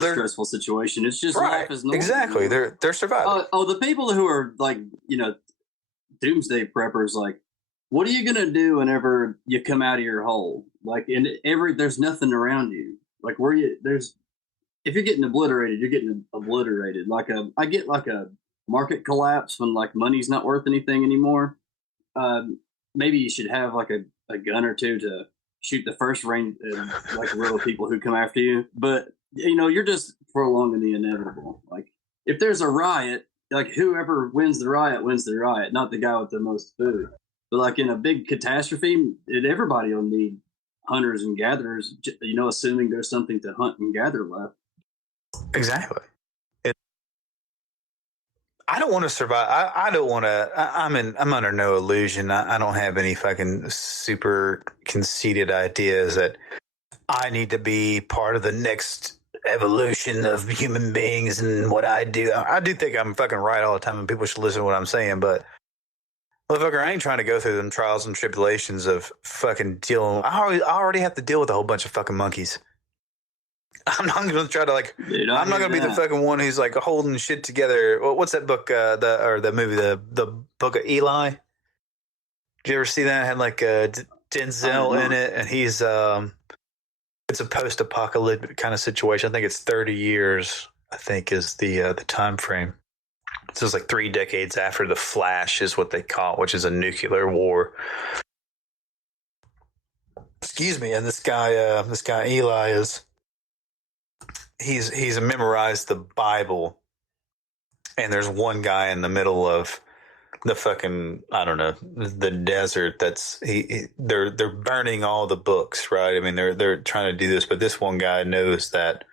stressful situation. It's just right. life is normal. Exactly. They're surviving. The people who are like, doomsday preppers, like, what are you gonna do whenever you come out of your hole? Like, there's nothing around you. Like, if you're getting obliterated, you're getting obliterated. I get like a market collapse when like money's not worth anything anymore. Maybe you should have like a gun or two to shoot the first row of people who come after you. But you're just prolonging the inevitable. Like, if there's a riot, like, whoever wins the riot, not the guy with the most food. But like in a big catastrophe, everybody will need hunters and gatherers, assuming there's something to hunt and gather left. Exactly. I don't want to survive. I don't want to. I'm under no illusion. I don't have any fucking super conceited ideas that I need to be part of the next evolution of human beings and what I do. I do think I'm fucking right all the time, and people should listen to what I'm saying. But motherfucker, I ain't trying to go through them trials and tribulations of fucking dealing. I already have to deal with a whole bunch of fucking monkeys. I'm not going to try to I'm not going to be the fucking one who's like holding shit together. What's that book? The movie, the Book of Eli. Did you ever see that? It had like Denzel in it, and he's it's a post-apocalyptic kind of situation. I think it's 30 years. I think is the time frame. This is like 3 decades after the Flash is what they call it, which is a nuclear war. Excuse me. And this guy Eli is. He's memorized the Bible, and there's one guy in the middle of the fucking, I don't know, the desert. They're burning all the books, right? I mean, they're trying to do this, but this one guy knows that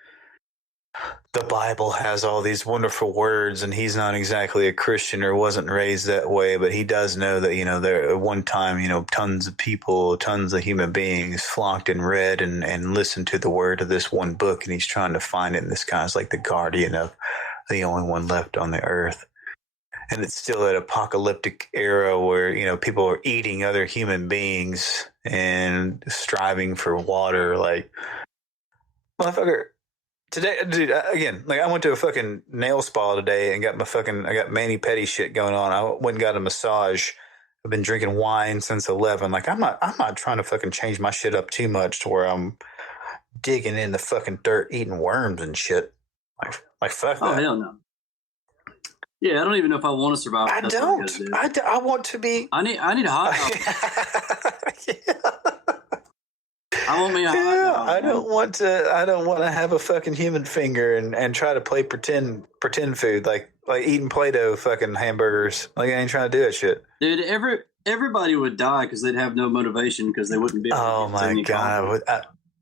the Bible has all these wonderful words, and he's not exactly a Christian or wasn't raised that way, but he does know that, there at one time, tons of people, tons of human beings flocked and read and listened to the word of this one book, and he's trying to find it, and this guy's like the guardian of the only one left on the earth. And it's still that apocalyptic era where, people are eating other human beings and striving for water. Like, motherfucker, today, dude, again, like I went to a fucking nail spa today and I got mani-pedi shit going on. I went and got a massage. I've been drinking wine since 11. Like, I'm not trying to fucking change my shit up too much to where I'm digging in the fucking dirt, eating worms and shit. Like fuck that. Oh, hell no. Yeah, I don't even know if I want to survive. I don't. I want to be. I need a hot dog. Yeah. I want me a hot dog. I don't want to have a fucking human finger and try to play pretend food like eating Play-Doh fucking hamburgers. Like, I ain't trying to do that shit. Dude, everybody would die because they'd have no motivation because they wouldn't be able to oh my god.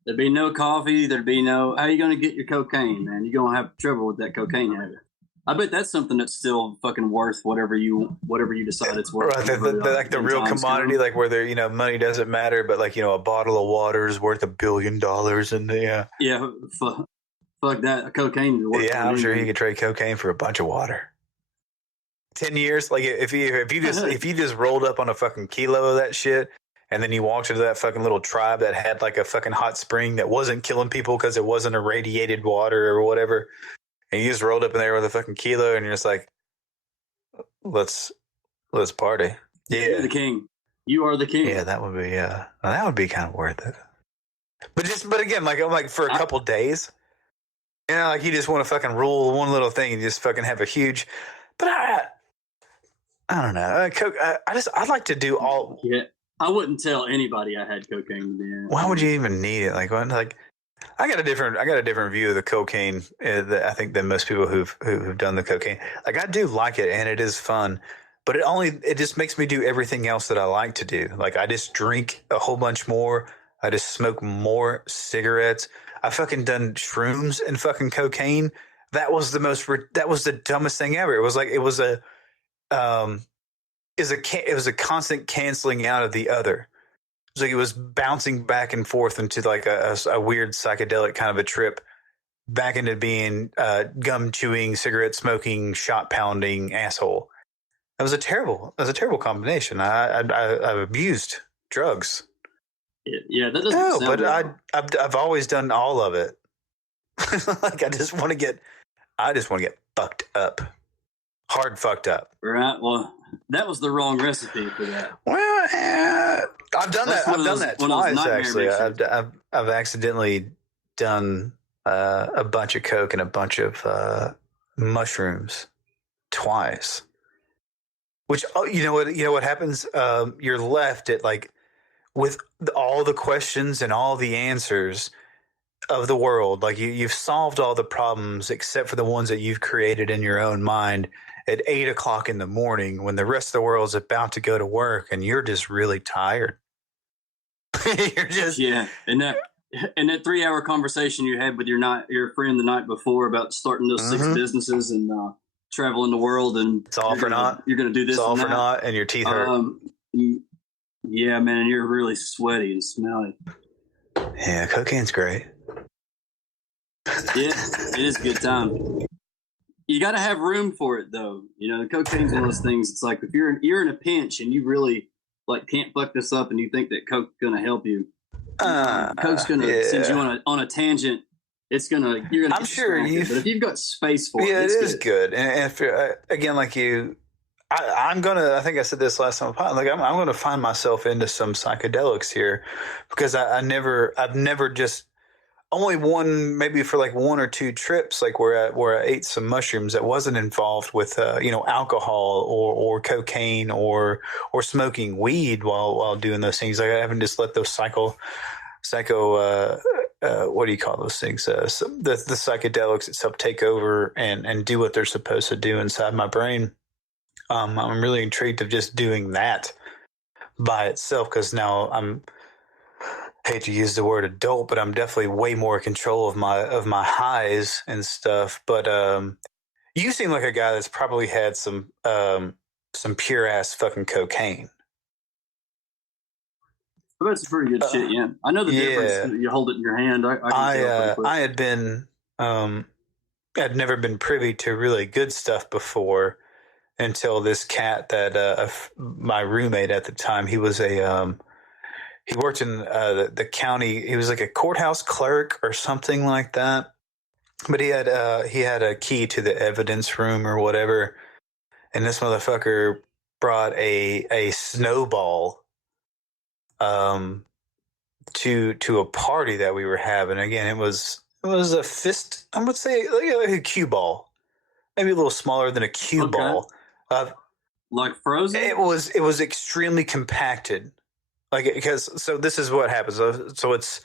There'd be no coffee. There'd be no. How are you going to get your cocaine, man? You're going to have trouble with that cocaine habit. I bet that's something that's still fucking worth whatever you decide it's worth. Right, like the real commodity, like where there, money doesn't matter, but like, a bottle of water is worth $1 billion, and yeah, fuck that, cocaine is worth. Yeah, I'm sure you could trade cocaine for a bunch of water. 10 years, like if you just rolled up on a fucking kilo of that shit, and then you walked into that fucking little tribe that had like a fucking hot spring that wasn't killing people because it wasn't irradiated water or whatever. And you just rolled up in there with a fucking kilo, and you're just like, let's party. Yeah, you're the king. You are the king. Yeah, that would be kind of worth it. But again, like for a couple days, like you just want to fucking rule one little thing and just fucking have a huge. But I don't know. I'd like to do all. Yeah, I wouldn't tell anybody I had cocaine. Man. Why would you even need it? I got a different view of the cocaine. I think than most people who've done the cocaine. Like, I do like it, and it is fun, but it just makes me do everything else that I like to do. Like, I just drink a whole bunch more. I just smoke more cigarettes. I fucking done shrooms and fucking cocaine. That was the dumbest thing ever. It was a constant canceling out of the other. It was like it was bouncing back and forth into like a weird psychedelic kind of a trip back into being gum chewing, cigarette smoking, shot pounding asshole. That was a terrible combination. I've abused drugs. Yeah, that doesn't sound but I've always done all of it. Like I just want to get fucked up, hard fucked up. Right. Well, that was the wrong recipe for that. Well, I've done that. I've done that twice actually. I've accidentally done a bunch of coke and a bunch of mushrooms twice. Which you know what happens? You're left at like with all the questions and all the answers of the world. Like you've solved all the problems except for the ones that you've created in your own mind at 8 o'clock in the morning when the rest of the world's about to go to work and you're just really tired. You're just and that 3-hour conversation you had with your friend the night before about starting those 6 businesses and traveling the world, and it's all for naught. You're going to do this. It's all for naught, and your teeth hurt. Yeah, man, you're really sweaty and smelly. Yeah, cocaine's great. Yeah, it is a good time. You got to have room for it, though. You know, cocaine's one of those things. It's like if you're in a pinch and you really like can't fuck this up, and you think that coke's going to help you. Coke's going to send you on a tangent. It's gonna. You're gonna. I'm sure you. But if you've got space for it, it is good. And if again, like you, I'm gonna. I think I said this last time. Like I'm gonna find myself into some psychedelics here because I've never just only one, maybe for like 1 or 2 trips, like where I ate some mushrooms that wasn't involved with alcohol or cocaine or smoking weed while doing those things. Like I haven't just let those psycho what do you call those things? The psychedelics itself take over and do what they're supposed to do inside my brain. I'm really intrigued of just doing that by itself because now hate to use the word adult, but I'm definitely way more in control of my highs and stuff. But you seem like a guy that's probably had some pure ass fucking cocaine. That's pretty good shit, yeah. I know the difference. You hold it in your hand. I had been, I'd never been privy to really good stuff before until this cat that my roommate at the time. He was he worked in the county. He was like a courthouse clerk or something like that. But he had a key to the evidence room or whatever, and this motherfucker brought a snowball to a party that we were having. Again, it was a fist, I would say like a cue ball, maybe a little smaller than a cue ball. Like frozen? It was extremely compacted. Like so this is what happens. So it's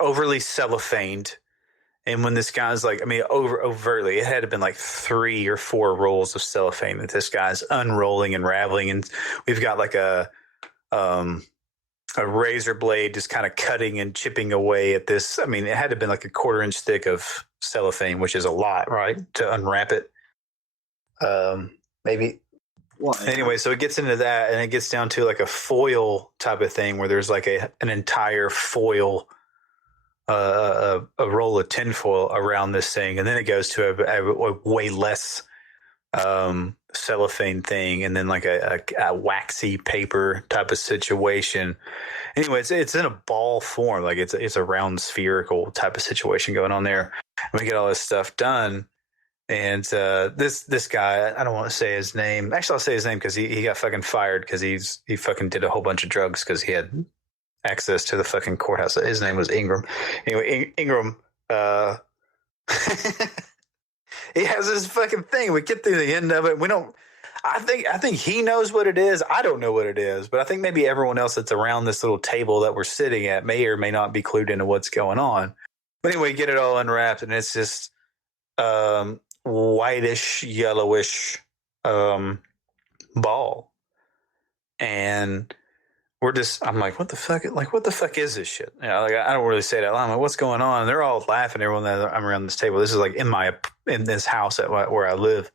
overly cellophaned. And when this guy's like, I mean, overtly, it had to been like 3 or 4 rolls of cellophane that this guy's unrolling and raveling, and we've got like a razor blade just kind of cutting and chipping away at this. I mean, it had to have been like a 1/4 inch thick of cellophane, which is a lot, right? To unwrap it. Maybe. What? Anyway, so it gets into that, and it gets down to like a foil type of thing where there's like an entire foil, a roll of tinfoil around this thing, and then it goes to a way less cellophane thing, and then like a waxy paper type of situation. Anyway, it's in a ball form, like it's a round spherical type of situation going on there. And we get all this stuff done, and this guy, I don't want to say his name. Actually, I'll say his name because he got fucking fired because he fucking did a whole bunch of drugs because he had access to the fucking courthouse. His name was Ingram. Anyway, Ingram. He has this fucking thing. We get through the end of it. We don't. I think he knows what it is. I don't know what it is, but I think maybe everyone else that's around this little table that we're sitting at may or may not be clued into what's going on. But anyway, get it all unwrapped, and it's just whitish, yellowish ball, and I'm like, what the fuck? Like, what the fuck is this shit? You know, like I don't really say that. I'm like, what's going on? And they're all laughing. Everyone that I'm around this table. This is like in this house where I live.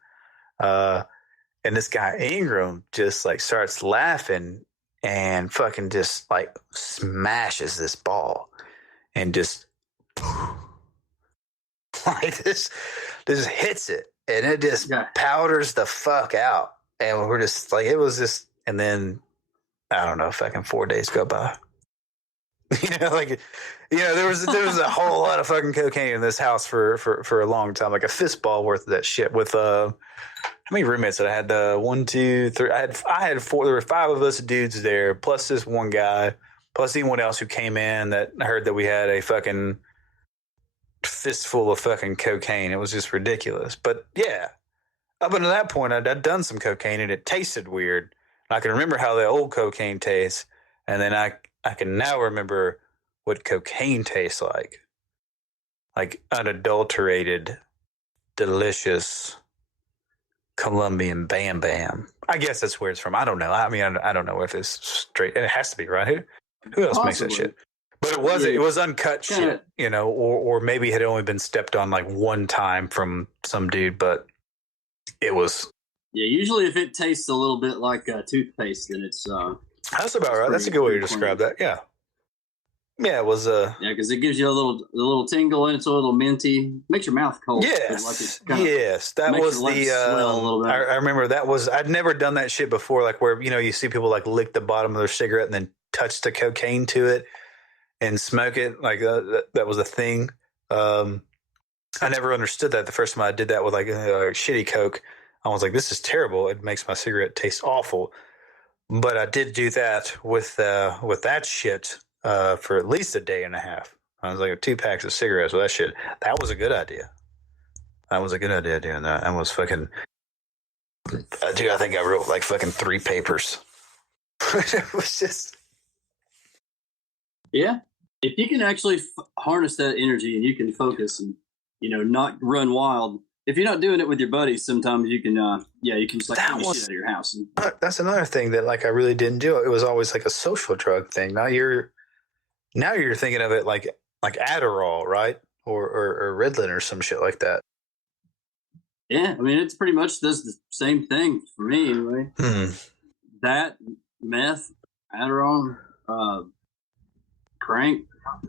And this guy Ingram just like starts laughing and fucking just like smashes this ball and just like this hits it, and it just powders the fuck out. And we're just like, it was just, and then I don't know, fucking 4 days go by. There was a whole lot of fucking cocaine in this house for a long time, like a fistball worth of that shit. With how many roommates did I had? 1, 2, 3. I had 4. There were 5 of us dudes there, plus this one guy, plus anyone else who came in that heard that we had a fucking fistful of fucking cocaine. It was just ridiculous. But yeah, up until that point, I'd done some cocaine and it tasted weird. I can remember how the old cocaine tastes, and then I can now remember what cocaine tastes like unadulterated, delicious Colombian Bam Bam. I guess that's where it's from. I don't know. I mean, I don't know if it's straight. It has to be, right? Who else makes that shit? But it was uncut shit, or maybe it had only been stepped on like one time from some dude, but it was. Yeah, usually if it tastes a little bit like toothpaste, then it's. That's about right. That's a good way to describe that. Yeah. Yeah, it was. Yeah, because it gives you a little tingle and it's a little minty. Makes your mouth cold. Yes, that was the. I remember that was. I'd never done that shit before. Like where you see people like lick the bottom of their cigarette and then touch the cocaine to it and smoke it. Like that was a thing. I never understood that the first time I did that with like a shitty Coke. I was like, this is terrible. It makes my cigarette taste awful. But I did do that with that shit for at least a day and a half. I was like 2 packs of cigarettes with that shit. That was a good idea. That was a good idea doing that. I was fucking. Dude, I think I wrote like fucking 3 papers. It was just. Yeah, if you can actually harness that energy and you can focus and not run wild. If you're not doing it with your buddies, sometimes you can, you can just like shit out of your house. That's another thing that like I really didn't do. It was always like a social drug thing. Now you're thinking of it like Adderall, right? Or Ritalin or some shit like that. Yeah, I mean it's pretty much does the same thing for me anyway. That meth, Adderall, crank.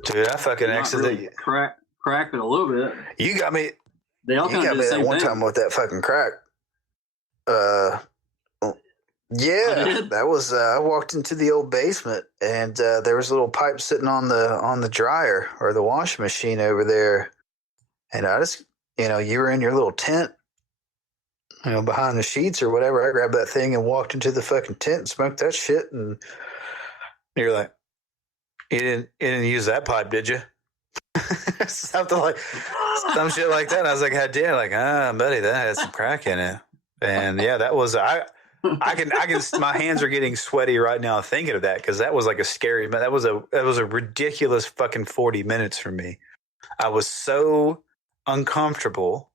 Dude, I fucking exited really crack it a little bit. You got me. They all kind of do the same one thing. time with that fucking crack. Yeah, that was. I walked into the old basement, and there was a little pipe sitting on the dryer or the washing machine over there, and I just, you were in your little tent, behind the sheets or whatever. I grabbed that thing and walked into the fucking tent and smoked that shit, and you're like, you didn't use that pipe, did you? Something like some shit like that. And I was like, "God damn!" Like, buddy, that had some crack in it. And yeah, that was I can. My hands are getting sweaty right now thinking of that because that was like a scary. That was a ridiculous fucking 40 minutes for me. I was so uncomfortable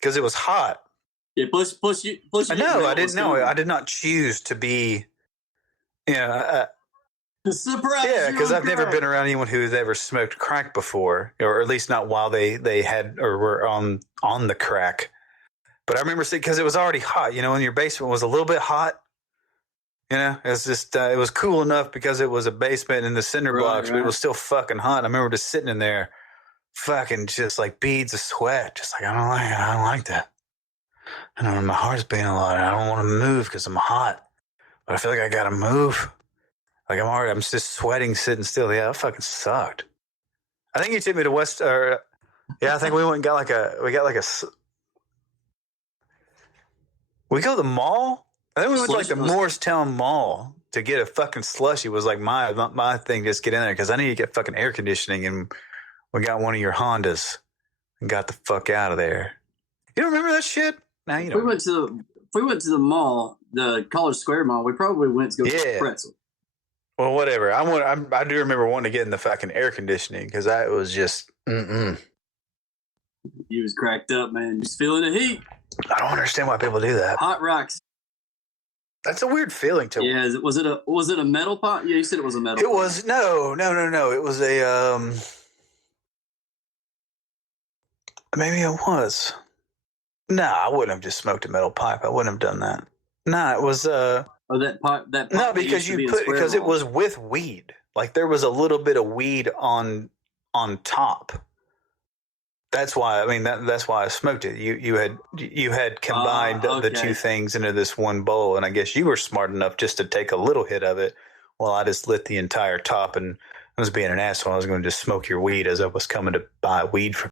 because it was hot. Yeah. Plus. I know. I didn't know. I did not choose to be. Surprise! Yeah, because I've never been around anyone who has ever smoked crack before, or at least not while they had or were on the crack. But I remember because it was already hot. In your basement was a little bit hot. It's just it was cool enough because it was a basement in the cinder blocks, but it was still fucking hot. I remember just sitting in there, fucking just like beads of sweat, just like I don't like that. And my heart's beating a lot. I don't want to move because I'm hot, but I feel like I gotta move. Like I'm just sweating, sitting still. Yeah, that fucking sucked. I think you took me to West. I think we went and got we go to the mall. I think we went to like the Morristown Mall to get a fucking slushie. Was like my thing. Just get in there because I need to get fucking air conditioning, and we got one of your Hondas and got the fuck out of there. You don't remember that shit? Now you know. If we went to the mall, the College Square Mall. We probably went to go get pretzel. Well, whatever. I do remember wanting to get in the fucking air conditioning because I was just. You was cracked up, man. Just feeling the heat. I don't understand why people do that. Hot rocks. That's a weird feeling to. Yeah. Was it a metal pot? Yeah, you said it was a metal. It was no. It was a Maybe it was. No, I wouldn't have just smoked a metal pipe. I wouldn't have done that. No, it was Oh, that pipe. No, because because it was with weed. Like there was a little bit of weed on top. That's why. I mean, that's why I smoked it. You had combined the two things into this one bowl, and I guess you were smart enough just to take a little hit of it Well, I just lit the entire top and I was being an asshole. I was going to just smoke your weed as I was coming to buy weed from